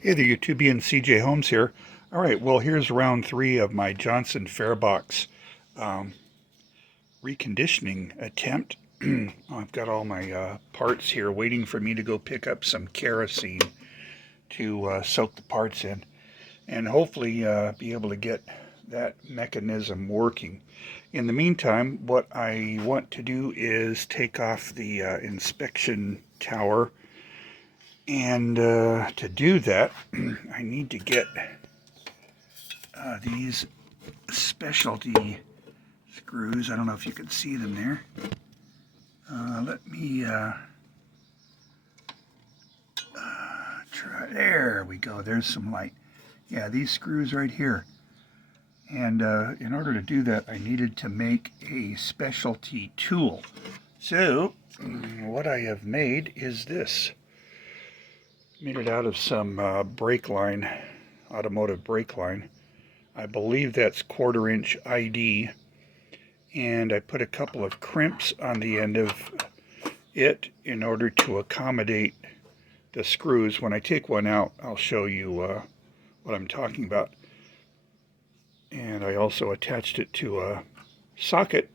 Hey there, YouTubian CJ Holmes here. All right, well, here's round 3 of my Johnson Fairbox um, reconditioning attempt. I've got all my parts here waiting for me to go pick up some kerosene to soak the parts in and hopefully be able to get that mechanism working. In the meantime, what I want to do is take off the inspection tower, and to do that, I need to get these specialty screws. I don't know if you can see them there. Let me try. There we go. There's some light. Yeah, these screws right here. And in order to do that, I needed to make a specialty tool. So what I have made is this. Made it out of some brake line, automotive brake line. I believe that's 1/4 inch ID. And I put a couple of crimps on the end of it in order to accommodate the screws. When I take one out, I'll show you what I'm talking about. And I also attached it to a socket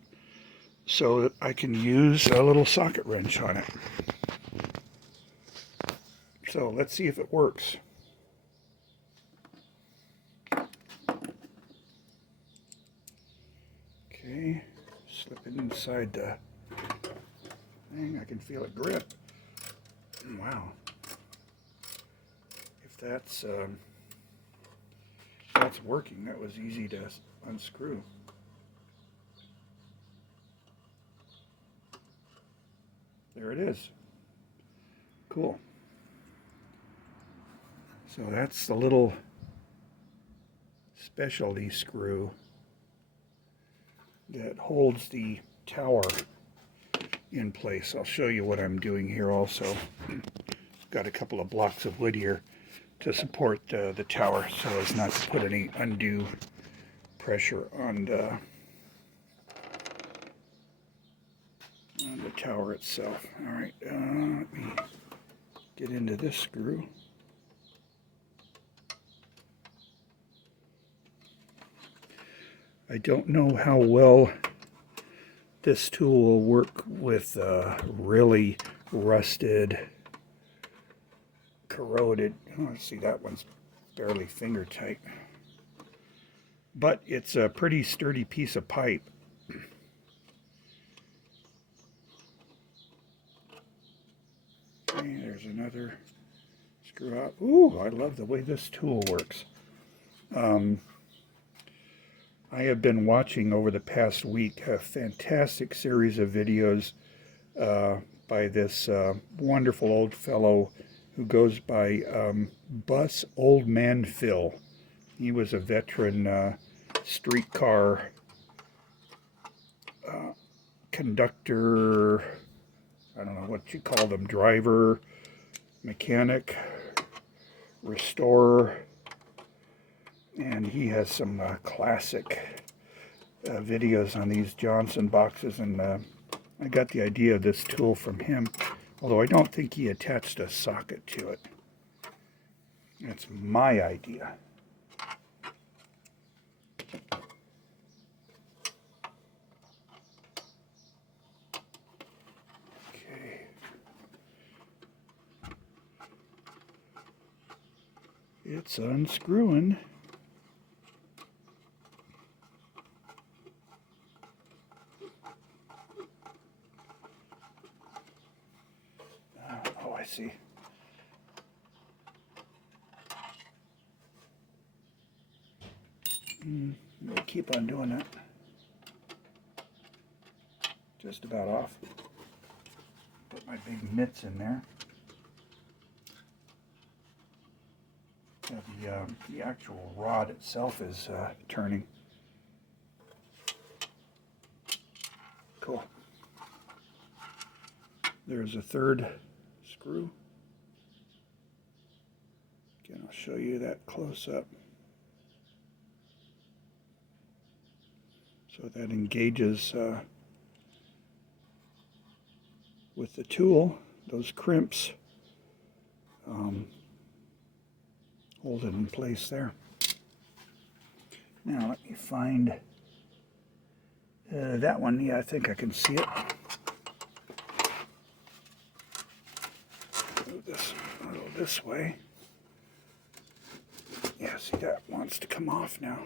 so that I can use a little socket wrench on it. So let's see if it works. Okay, slip it inside the thing. I can feel it grip. Wow. If that's working, that was easy to unscrew. There it is. Cool. So that's the little specialty screw that holds the tower in place. I'll show you what I'm doing here also. Got a couple of blocks of wood here to support the tower so as not to put any undue pressure on the tower itself. All right, let me get into this screw. I don't know how well this tool will work with really rusted, corroded. Oh, see, that one's barely finger tight. But it's a pretty sturdy piece of pipe. Okay, there's another screw out. Ooh, I love the way this tool works. I have been watching over the past week a fantastic series of videos by this wonderful old fellow who goes by Bus Old Man Phil. He was a veteran streetcar conductor, I don't know what you call them, driver, mechanic, restorer, and he has some classic videos on these Johnson boxes, and I got the idea of this tool from him, although I don't think he attached a socket to it. That's my idea. Okay. It's unscrewing. Oh, I see. We'll keep on doing that. Just about off. Put my big mitts in there. The actual rod itself is turning. Cool. There's a third screw. Again, I'll show you that close up. So that engages with the tool, those crimps. hold it in place there. Now let me find that one. Yeah, I think I can see it. Move this a little this way. Yeah, see, that wants to come off now.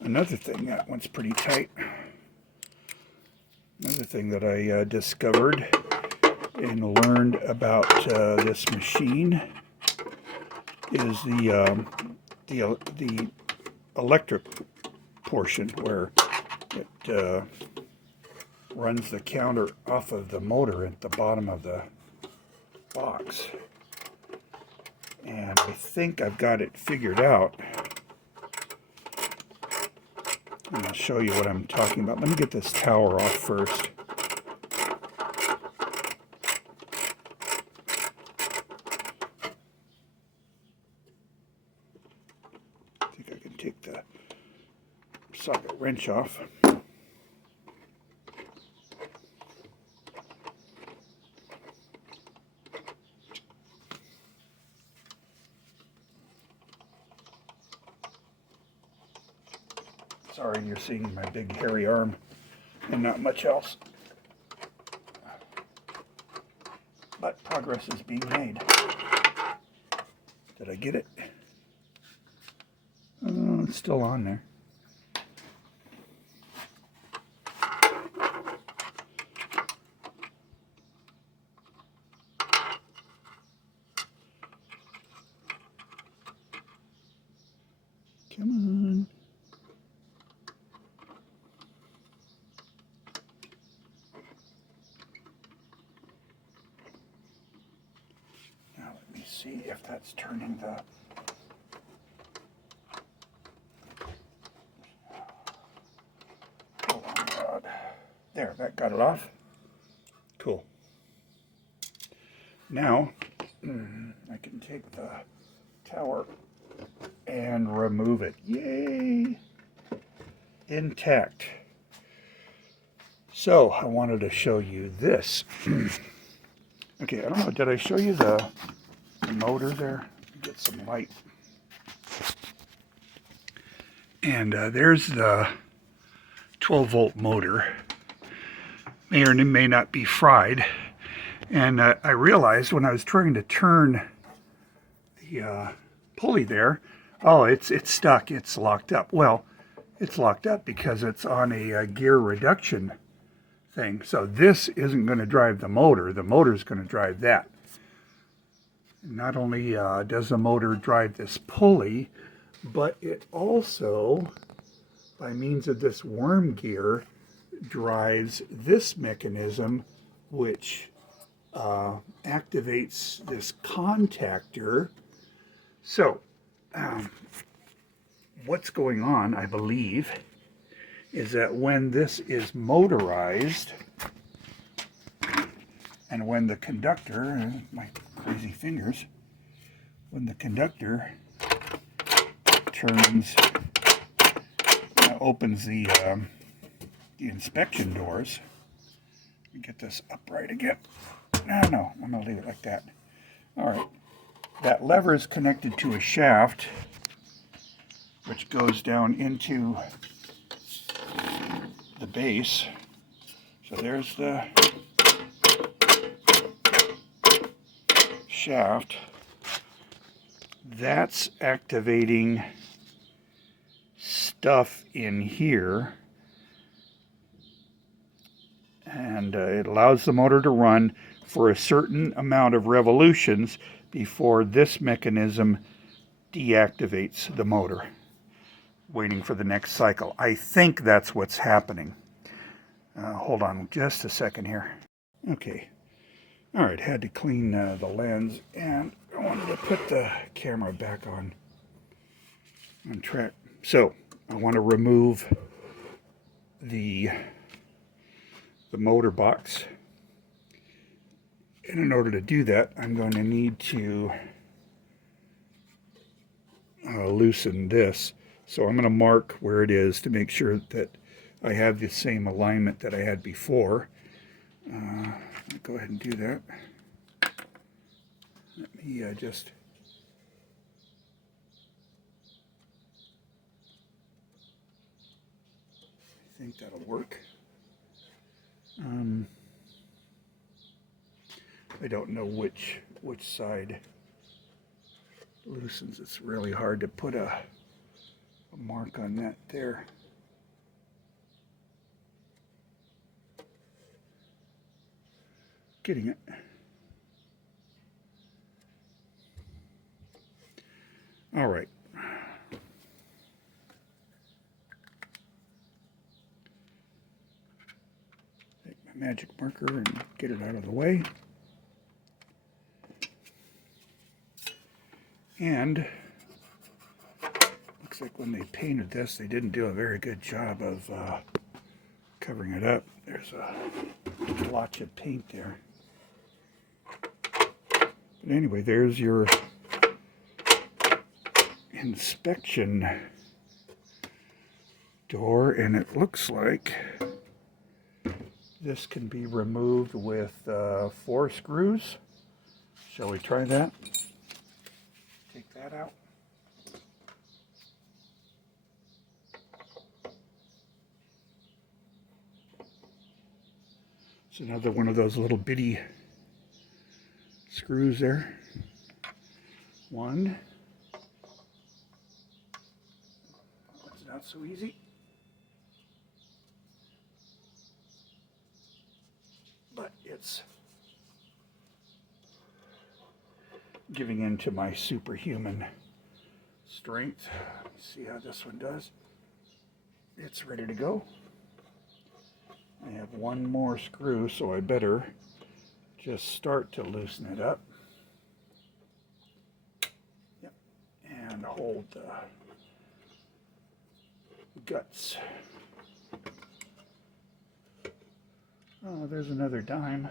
Another thing, that one's pretty tight. Another thing that I discovered and learned about this machine is the electric portion where it runs the counter off of the motor at the bottom of the box. And I think I've got it figured out. And I'll show you what I'm talking about. Let me get this tower off first. I think I can take the socket wrench off. Sorry, you're seeing my big hairy arm and not much else. But progress is being made. Did I get it? Oh, it's still on there. Come on. See if that's turning the oh my God. There, that got it off. Cool. Now I can take the tower and remove it. Yay! Intact. So I wanted to show you this. Okay, I don't know, did I show you the motor there? Get some light. And there's the 12-volt motor. May or may not be fried. And I realized when I was trying to turn the pulley there, oh, it's stuck, it's locked up. Well, it's locked up because it's on a gear reduction thing. So this isn't going to drive the motor's going to drive that. Not only does the motor drive this pulley, but it also, by means of this worm gear, drives this mechanism, which activates this contactor. So, what's going on, I believe, is that when this is motorized, and when the conductor, my crazy fingers, when the conductor turns, opens the inspection doors, let me get this upright again. No, I'm going to leave it like that. All right, that lever is connected to a shaft, which goes down into the base. So there's the shaft. That's activating stuff in here, and it allows the motor to run for a certain amount of revolutions before this mechanism deactivates the motor, waiting for the next cycle. I think that's what's happening. Hold on just a second here. Okay. All right, had to clean the lens, and I wanted to put the camera back on track. So I want to remove the motor box. And in order to do that, I'm going to need to loosen this. So I'm going to mark where it is to make sure that I have the same alignment that I had before. I'll go ahead and do that. Let me just... I think that'll work. I don't know which side loosens. It's really hard to put a mark on that there. Getting it. All right. Take my magic marker and get it out of the way. And looks like when they painted this, they didn't do a very good job of covering it up. There's a blotch of paint there. But anyway, there's your inspection door, and it looks like this can be removed with 4 screws. Shall we try that? Take that out. It's another one of those little bitty screws there. 1. It's not so easy. But it's giving in to my superhuman strength. Let's see how this one does. It's ready to go. I have 1 more screw, so I better just start to loosen it up. Yep. And hold the guts. Oh, there's another dime.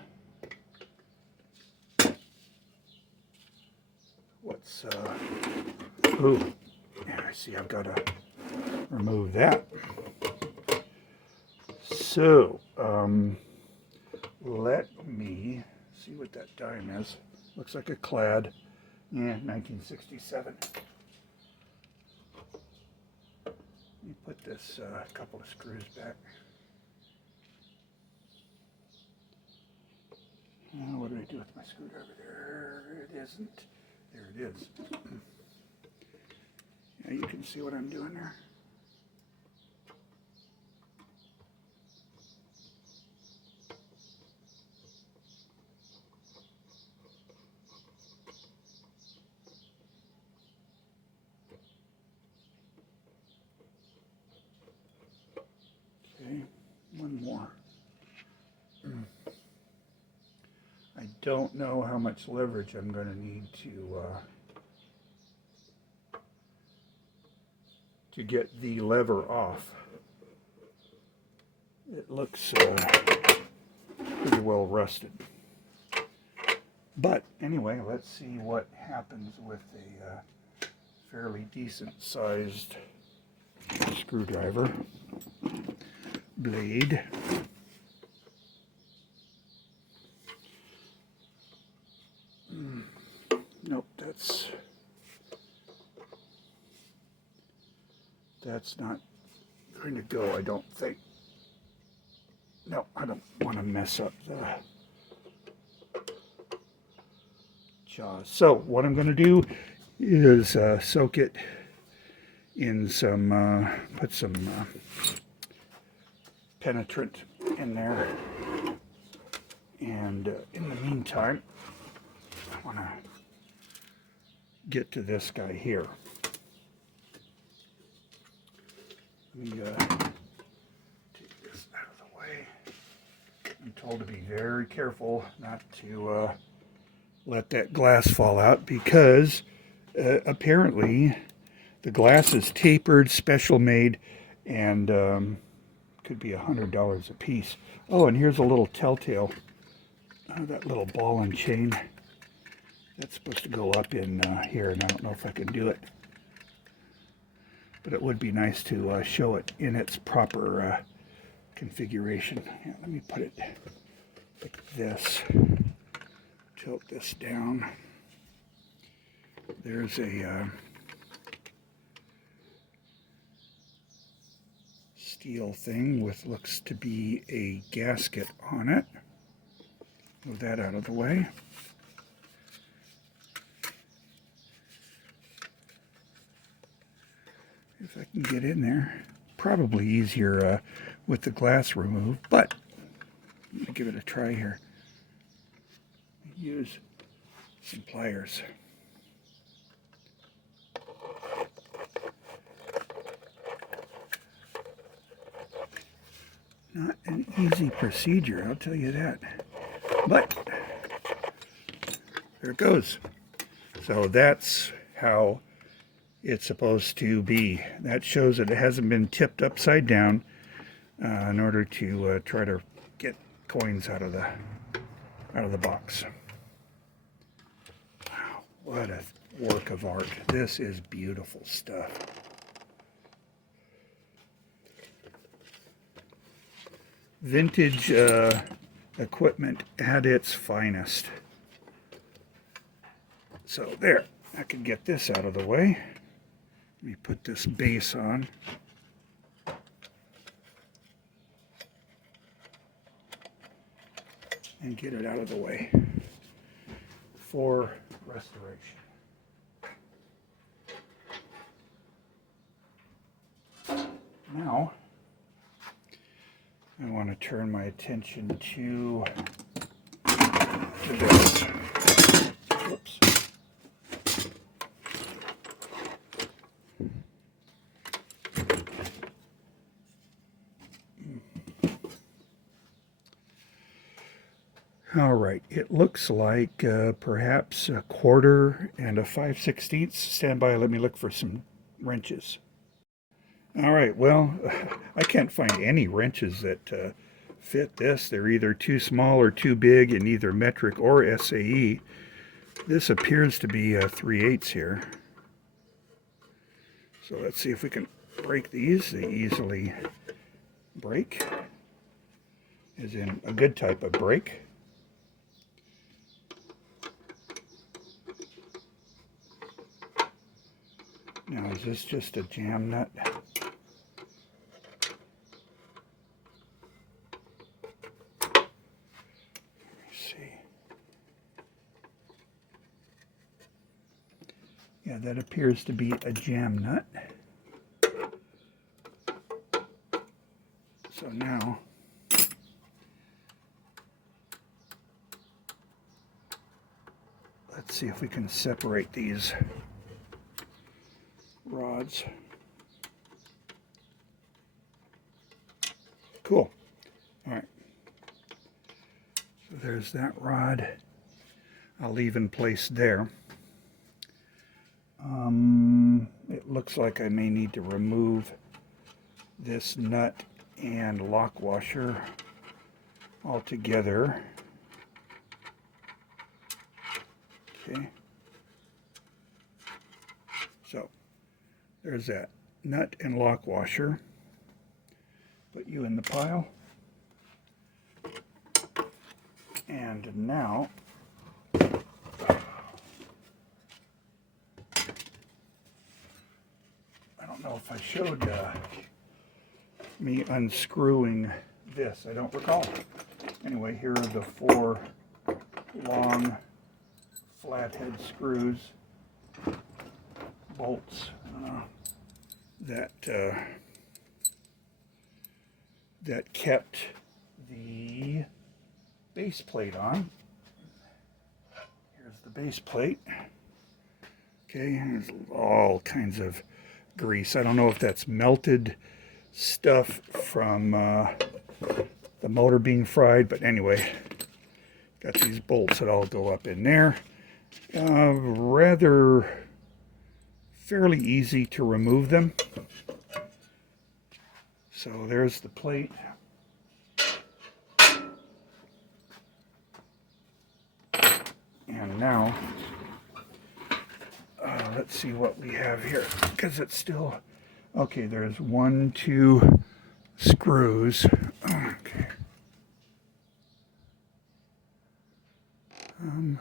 What's, ooh, yeah, I see I've got to remove that. So, let me see what that dime is. Looks like a clad. Yeah, 1967. Let me put this couple of screws back. What do I do with my screwdriver? There it isn't. There it is. Yeah, you can see what I'm doing there. Okay, 1 more. I don't know how much leverage I'm going to need to get the lever off. It looks pretty well rusted. But anyway, let's see what happens with a fairly decent sized screwdriver blade. Nope, that's not going to go, I don't think. No, I don't want to mess up the jaws. So what I'm going to do is soak it in some, put some penetrant in there. And in the meantime, I want to get to this guy here. Let me take this out of the way. I'm told to be very careful not to let that glass fall out because apparently the glass is tapered, special made, and could be $100 a piece. Oh, and here's a little telltale. That little ball and chain. That's supposed to go up in here, and I don't know if I can do it. But it would be nice to show it in its proper configuration. Yeah, let me put it like this. Tilt this down. There's a steel thing with looks to be a gasket on it. Move that out of the way. If I can get in there. Probably easier with the glass removed, but I'm going to give it a try here. Use some pliers. Not an easy procedure, I'll tell you that. But there it goes. So that's how it's supposed to be. That shows that it hasn't been tipped upside down in order to try to get coins out of the box. Wow, what a work of art. This is beautiful stuff. Vintage equipment at its finest. So there, I can get this out of the way. Let me put this base on. And get it out of the way for restoration. Now, I want to turn my attention to this. Whoops. All right, it looks like perhaps a 1/4 and a 5/16. Stand by, let me look for some wrenches. All right, well, I can't find any wrenches that fit this. They're either too small or too big in either metric or SAE. This appears to be 3/8 here. So let's see if we can break these. They easily break, as in a good type of break. Now, is this just a jam nut? Yeah, that appears to be a jam nut. So now, let's see if we can separate these rods. Cool. All right. So there's that rod. I'll leave in place there. It looks like I may need to remove this nut and lock washer altogether. Okay. So there's that nut and lock washer. Put you in the pile. And now I don't know if I showed me unscrewing this. I don't recall. Anyway, here are the 4 long flathead screws, bolts that kept the base plate on. Here's the base plate. Okay, there's all kinds of grease. I don't know if that's melted stuff from the motor being fried, but anyway, got these bolts that all go up in there. Fairly easy to remove them. So there's the plate. And now, let's see what we have here, because it's still, okay, there's 1, 2 screws. Okay. Um,